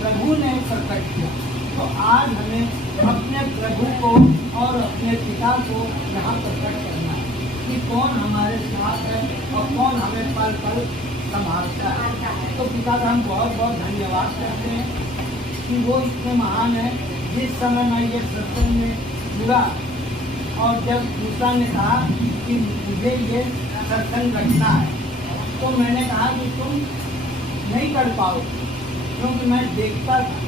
प्रभु ने प्रकट किया। तो आज हमें अपने प्रभु को और अपने पिता को यहाँ प्रकट करना है कि कौन हमारे साथ है और कौन हमें पल पल संभालता है। तो पिता का हम बहुत बहुत धन्यवाद करते हैं कि वो इतने महान है। जिस समय मैं ये सत्संग में जुड़ा और जब दूसरा ने कहा कि मुझे ये सत्संग रखना है, तो मैंने कहा कि तुम नहीं कर पाओ, क्योंकि मैं देखता था,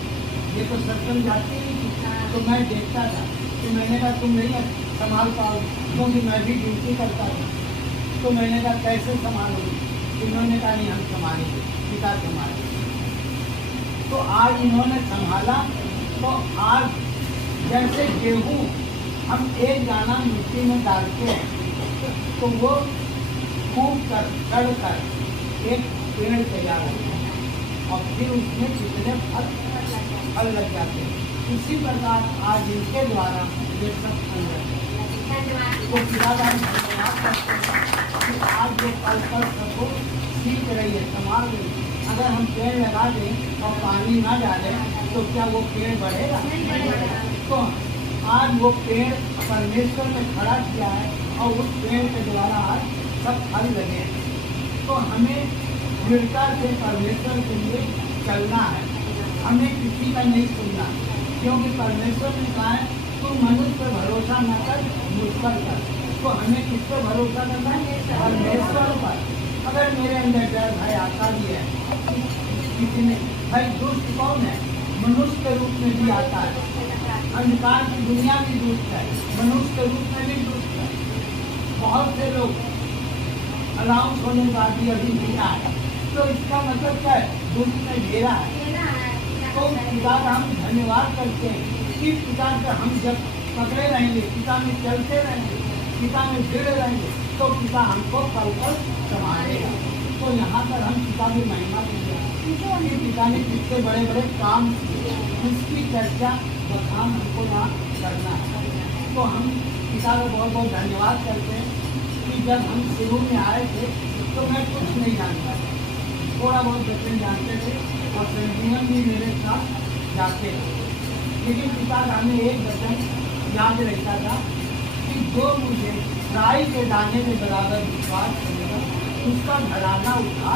ये तो सत्संग जाती नहीं थी, तो मैं देखता था। तो मैंने कहा तुम नहीं संभाल पाओ, क्योंकि मैं भी ड्यूटी करता था। तो मैंने कहा कैसे संभालोगे? इन्होंने कहा नहीं, हम संभालेंगे, पिता संभालेंगे। तो आज इन्होंने संभाला। तो आज जैसे गेहूँ हम एक दाना मिट्टी में डालते हैं तो वो फूट कर सड़ कर एक पेड़ तैयार होता है और फिर उसमें कितने फल लग जाते हैं। इसी प्रकार आज इनके द्वारा ये सब फल लगे। तो धन्यवाद करते हैं कि आज जो पल सबको सीख रही है, संभाल रही है। अगर हम पेड़ लगा दें और पानी ना डालें तो क्या वो पेड़ बढ़ेगा? तो आज वो पेड़ परमेश्वर ने खड़ा किया है और उस पेड़ के द्वारा आज सब फल लगे हैं। तो हमें दृढ़ता से परमेश्वर के लिए चलना है, हमें किसी का नहीं सुनना, क्योंकि परमेश्वर ने कहा है तुम मनुष्य पर भरोसा न कर, मुझ पर कर। तो हमें किस पर भरोसा करना है? परमेश्वर पर। अगर मेरे अंदर डर भय आता भी है, किसी ने भाई दुष्ट कौन है? मनुष्य के रूप में भी आता है, अंधकार की दुनिया भी दुष्ट है, मनुष्य के रूप में भी दुष्ट है। बहुत से लोग अनाउंस होने के बाद भी अभी घेरा है, तो इसका मतलब क्या है? दुष्ट में घेरा है। तो पिता का हम धन्यवाद करते हैं कि पिता का हम जब पकड़े रहेंगे, पिता में चलते रहेंगे, पिता में जुड़े रहेंगे, तो पिता हमको पल पल संभालेगा। तो यहाँ पर हम पिता की महिमा करते हैं कि पिता ने कितने बड़े बड़े काम किए, उसकी चर्चा बखान हमको ना करना है। तो हम पिता का बहुत बहुत धन्यवाद करते हैं कि जब हम शुरू में आए थे तो मैं कुछ नहीं जानता था, थोड़ा बहुत बच्चे जानते थे और संजीवन भी मेरे साथ जाते थे। लेकिन पिता का हमें एक वचन याद रहता था कि जो मुझे राई के दाने के बराबर विश्वास करेगा उसका घराना उठा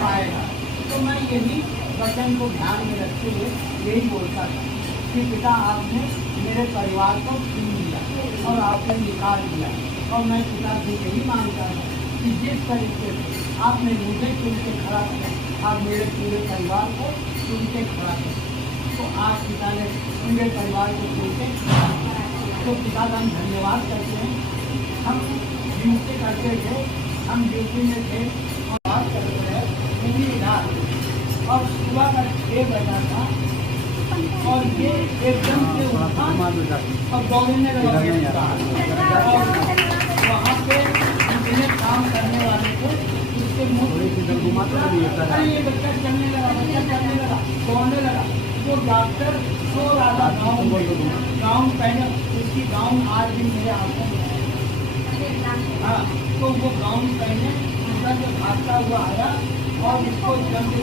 पाएगा। तो मैं यही वचन को ध्यान में रखते हुए यही बोलता था कि पिता आपने मेरे परिवार को चुन लिया और आपने निकाल दिया, और मैं पिता से यही मांगता था कि जिस तरीके से आपने मुझे चुन के खड़ा किया, आप मेरे पूरे परिवार को चुन के खड़ा करें। तो आज पिता ने पूरे परिवार को चुन के खड़ा किया। तो पिता का हम धन्यवाद करते हैं। हम ड्यूटी करते थे, हम ड्यूटी में थे और बात करते रहे पूरी रात, और सुबह का 6 बजा था और ये एकदम से उठा और दौड़ने लगा। वहाँ पे जितने काम करने वाले थे उसके मुँह ये बच्चा चलने लगा, दौड़ने लगा। वो डॉक्टर सो रहा था गाउन पहने, उसकी गाउन आज भी मेरे हाथों में है। हाँ, तो वो गाउन पहने उधर से भागता हुआ आया और इसको एकदम से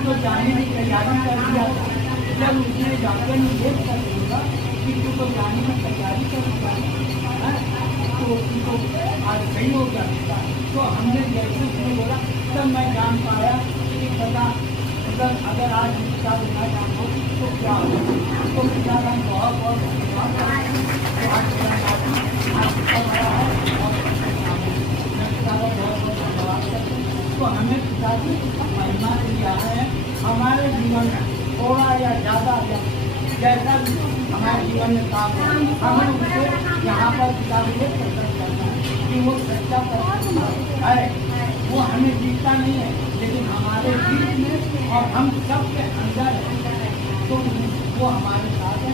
तो जाने की तैयारी कर दिया था। जब उसने डॉक्टर ने देख कर बोला कि तू तो जाने की तैयारी कर दिया है, तो उसको आज सही हो गया। तो हमने जैसे उसने बोला तब मैं जान पाया कि पता अगर आज शिक्षा देना चाहो तो क्या हो। तो पिता का बहुत बहुत धन्यवाद। तो हमें पिता की महिमा दिया है। हमारे जीवन में थोड़ा या ज़्यादा या जैसा भी हमारे जीवन में काम है, हमें उसे यहाँ पर पिता को प्रकट करना है कि वो सच्चा है। वो हमें दिखता नहीं है, लेकिन हमारे बीच में और हम सबके अंदर है। तो वो हमारे साथ है।